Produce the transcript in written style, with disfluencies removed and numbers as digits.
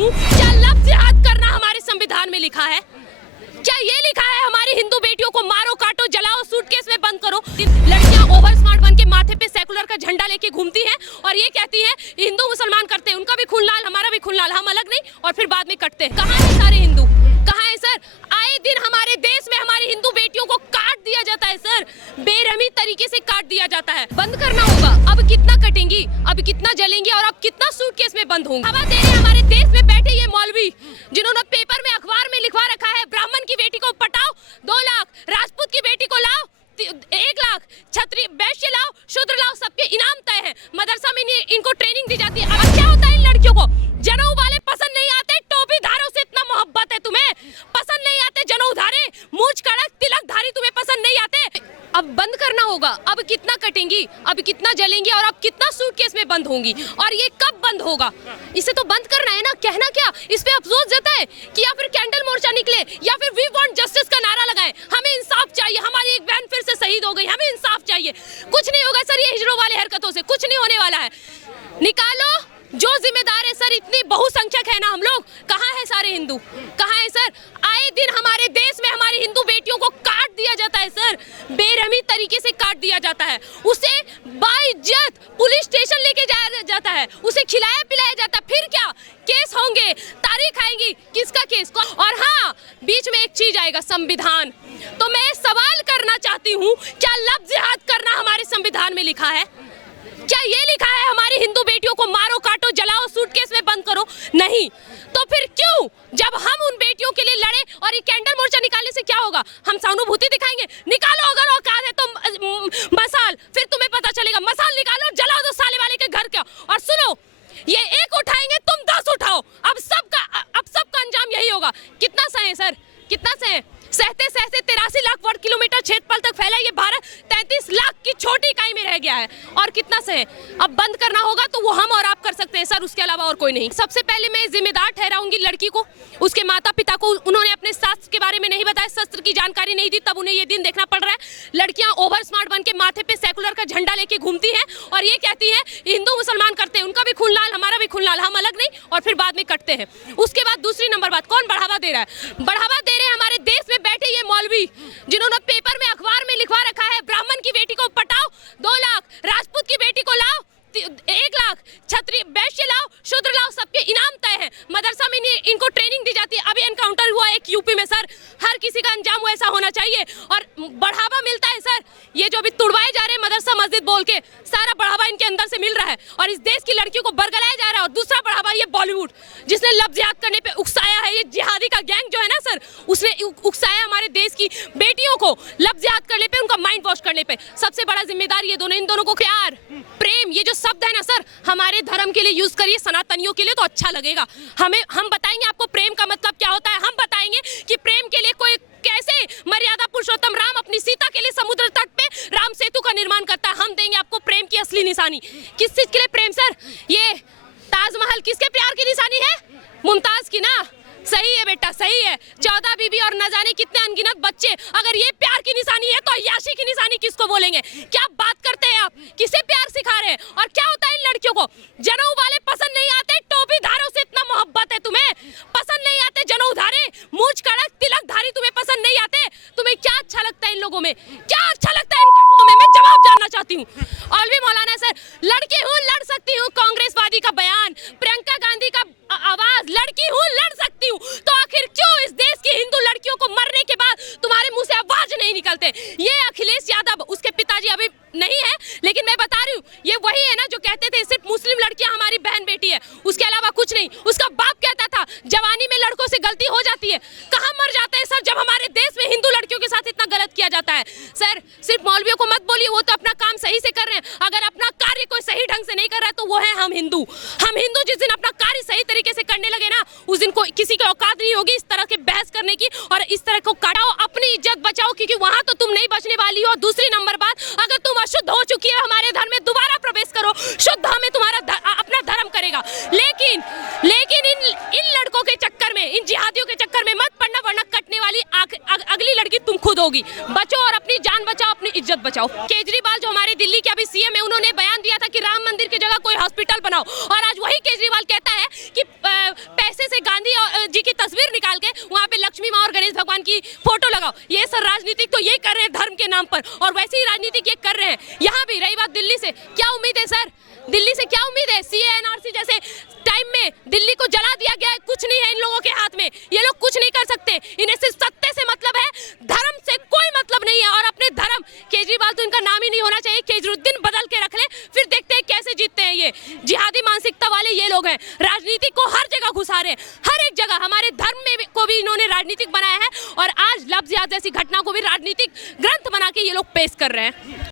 हूँ, क्या लफ्ज़ जिहाद करना हमारे संविधान में लिखा है? क्या ये लिखा है हमारी हिंदू बेटियों को मारो, काटो, जलाओ, सूटकेस में बंद करो? लड़कियां ओवर स्मार्ट बन के माथे पे सेकुलर का झंडा लेके घूमती हैं और ये कहती हैं हिंदू मुसलमान करते हैं, उनका भी खून लाल, हमारा भी खून लाल, हम अलग नहीं, और फिर बाद में कटते हैं। कहाँ है सारे हिंदू? कहाँ है सर? आए दिन हमारे देश में हमारी हिंदू बेटियों को काट दिया जाता है सर, बेरहमी तरीके से काट दिया जाता है। बंद करना होगा। अब कितना कटेंगी, अब कितना जलेंगी और अब कितना सूटकेस में बंद होंगे? हवा दे रहे हमारे देश में बैठे ये मौलवी जिन्होंने पेपर में, अखबार में लिखवा रखा है ब्राह्मण की बेटी को पटाओ 2 लाख, राजपूत की बेटी को लाओ 1 लाख, छत्री वैश्य लाओ, शूद्र लाओ, सबके इनाम तय है। मदरसा में इनको ट्रेनिंग दी जाती है। अब क्या होता है इन लड़कियों को? जनेऊ वाले पसंद नहीं आते, टोपी धारों से इतना मोहब्बत है तुम्हें, पसंद नहीं आते जनेऊ धारे, मूंछ कड़क, तिलक धारी तुम्हें पसंद नहीं आते। अब बंद करना होगा। अब कितना कटेंगी, अब कितना जलेंगी और अब कितना सूटकेस में बंद होंगी? और ये कब बंद होगा? इसे तो बंद करना है ना, कहना क्या? इस पे अफसोस जताए कि या फिर कैंडल मोर्चा निकले या फिर वी वांट जस्टिस का नारा लगाए। हमें इंसाफ चाहिए, हमारी एक बहन फिर से शहीद हो गई, हमें इंसाफ चाहिए। कुछ नहीं होगा सर ये हिजड़ों वाली हरकतों से, कुछ नहीं होने वाला है। निकालो जो जिम्मेदार है सर, इतनी बहुसंख्यक है ना हम लोग। कहाँ है सारे हिंदू? कहाँ है सर? आए दिन हमारे देश में हमारी हिंदू बेटियों को काट दिया जाता है सर, बेरहमी तरीके से काट दिया जाता है। उसे बाइज्जत पुलिस स्टेशन लेके जाया जाता है, उसे खिलाया पिलाया जाता है। फिर क्या केस होंगे, तारीख आएंगी, किसका केस? और हाँ, बीच में एक चीज आएगा, संविधान। तो मैं सवाल करना चाहती हूँ, क्या लफ्ज़ जिहाद करना हमारे संविधान में लिखा है? क्या ये लिखा है हमारी हिंदू बेटियों को मारो, काटो, जलाओ, सूटकेस में बंद करो? नहीं। तो फिर क्यों, जब हम उन बेटियों के लिए लड़े और ये कैंडल मोर्चा निकालने से क्या होगा? हम सहानुभूति दिखाएंगे? निकालो अगर औकात है तो मसाल, फिर तुम्हें पता चलेगा। मसाल निकालो, जला दो साले वाले के घर का। और सुनो, ये एक उठाएंगे, तुम 10 उठाओ। अब सबका अंजाम यही होगा। कितना सहे सर, कितना सहे? सहते सहते 83 लाख वर्ग किलोमीटर क्षेत्रफल तक फैला ये भारत 33 लाख की छोटी इकाई में रह गया है। और कितना सहे? अब बंद करना होगा तो वो हम और आप कर सकते हैं सर, उसके अलावा और कोई नहीं। सबसे पहले मैं जिम्मेदार ठहराऊंगी लड़की को, उसके माता पिता को। उन्होंने अपने शास्त्र के बारे में नहीं बताया, शस्त्र की जानकारी नहीं दी, तब उन्हें ये दिन देखना पड़ रहा है। लड़कियां ओवर स्मार्ट बन के माथे पे सेकुलर का झंडा लेके घूमती हैं और ये कहती हैं हिंदू मुसलमान करते हैं, उनका भी खून लाल, हमारा भी खून लाल, हम अलग नहीं, और फिर बाद में कटते हैं। उसके बाद दूसरी नंबर बात, कौन बढ़ावा दे रहा है? बढ़ावा दे रहे हैं हमारे देश में बैठे ये मौलवी जिन्होंने पेपर में, अखबार में लिखवा रखा है ब्राह्मण की बेटी को पटाओ 2 लाख, राजपूत की बेटी को लाओ 1 लाख, छत्री वैश्य लाओ, शूद्र लाओ, सबके इनाम तय है। मदरसा में इनको ट्रेनिंग दी जाती है। अभी एनकाउंटर हुआ एक यूपी में सर, हर किसी का अंजाम वैसा होना चाहिए। और बढ़ावा मिलता है सर, ये जो अभी तुड़वाए जा रहे हैं मदरसा मस्जिद बोल के, सारा बढ़ावा इनके अंदर से मिल रहा है और इस देश की लड़कियों को बरगलाया जा रहा है। और दूसरा बढ़ावा ये बॉलीवुड, जिसने लफ्ज़ जिहाद करने पे उकसाया है, ये जिहादी का गैंग जो है ना सर, उसने उकसाया हमारे देश की बेटियों को लफ्ज़ जिहाद करने पे, उनका माइंड वॉश करने पे। सबसे बड़ा जिम्मेदार ये दोनों, इन दोनों को प्यार, प्रेम, ये जो शब्द है ना सर, हमारे धर्म के लिए यूज करिए, सनातनियों के लिए तो अच्छा लगेगा। हम बताएंगे आपको प्रेम का मतलब क्या होता है। हम बताएंगे कि प्रेम के लिए कोई कैसे मर्यादा पुरुषोत्तम राम अपनी सीता के लिए समुद्र तट पे राम सेतु का निर्माण करता है। हम देंगे आपको प्रेम की असली निशानी। किस चीज के लिए प्रेम सर? ये ताजमहल किसके प्यार की निशानी है? मुमताज की ना? सही है बेटा, सही है। 14 बीबी और न जाने कितने अनगिनत बच्चे। अगर ये प्यार की निशानी है तो अय्याशी की निशानी किसको बोलेंगे? क्या बात करते हैं आप? किसे प्यार सिखा रहे हैं? और क्या होता है इन लड़कियों को? जनेऊ वाले पसंद नहीं आते, टोपी धारों से इतना मोहब्बत है तुम्हें, पसंद नहीं आते जनेऊ धारे, मूंछ कड़क, तिलक धारी तुम्हें पसंद नहीं आते। तुम्हें क्या अच्छा लगता है इन लोगों में? क्या अच्छा लगता है इन कटुओं में? मैं जवाब जानना चाहती हूँ। और भी मौलाना सर, लड़की हूँ लड़ सकती हूँ, कांग्रेसवादी का बयान, प्रियंका गांधी का आवाज, लड़की हूँ लड़ सकती हूँ। तो आखिर क्यों इस देश की हिंदू लड़कियों को मरने के बाद तुम्हारे मुंह से आवाज नहीं निकलते? ये अखिलेश यादव, उसके पिताजी अभी नहीं है, लेकिन मैं बता रही हूँ, ये वही है ना जो कहते थे सिर्फ मुस्लिम लड़कियां हमारी बहन बेटी है, उसके अलावा कुछ नहीं। उसका बाप कहता था जवानी में लड़कों से गलती हो जाती है। कहाँ मर जाते हैं सर जब हमारे देश में हिंदू लड़कियों के साथ इतना गलत किया जाता है? सर सिर्फ मौलवियों को मत बोलिए, वो तो अपना काम सही से कर रहे हैं। अगर अपना कार्य कोई सही ढंग से नहीं कर रहा है तो वो है हम हिंदू। हम हिंदू जिस दिन अपना कार्य सही तरीके से करने लगे ना, उस दिन कोई किसी की औकात नहीं होगी इस तरह के बहस करने की और इस तरह को काटाओ। अपनी इज्जत बचाओ, क्योंकि वहां तो तुम नहीं बचने वाली हो। दूसरी नंबर बात, अगर तुम अशुद्ध हो चुकी है हमारे धर्म में, दोबारा प्रवेश करो, शुद्ध हमें तुम्हारा अपना धर्म करेगा। लेकिन इन लड़कों के चक्कर में, इन जिहादियों के चक्कर में मत पड़ना, वरना कटने वाली अगली लड़की तुम खुद होगी। बचो और अपनी जान बचाओ, अपनी इज्जत बचाओ। केजरीवाल जो हमारे दिल्ली के अभी सीएम है, उन्होंने बयान दिया था कि राम मंदिर की जगह कोई हॉस्पिटल बनाओ, और आज वही केजरीवाल कहता है कि पैसे से फोटो लगाओ। ये सर राजनीतिक तो ये कर रहे हैं धर्म के नाम पर, और वैसे ही राजनीतिक ये कर रहे हैं यहाँ भी। रही बात दिल्ली से, क्या उम्मीद है सर? दिल्ली से क्या उम्मीद है? सीए एनआरसी जैसे टाइम में दिल्ली को जला दिया गया है, कुछ नहीं है इन लोगों के हाथ में, ये लोग कुछ नहीं कर सकते। इन्हें सिर्फ सत्ते से मतलब है, धर्म से कोई मतलब नहीं है। और अपने धर्म, केजरीवाल तो इनका नाम ही नहीं होना चाहिए, केजरुद्दीन बदल के रख ले, फिर देखते हैं कैसे जीतते हैं। ये जिहादी मानसिकता वाले ये लोग हैं, राजनीति को हर जगह घुसा रहे हैं, हर एक जगह। हमारे धर्म में को भी इन्होंने राजनीतिक बनाया है, और आज लफ्ज़ याद जैसी घटना को भी राजनीतिक ग्रंथ बना के ये लोग पेश कर रहे हैं।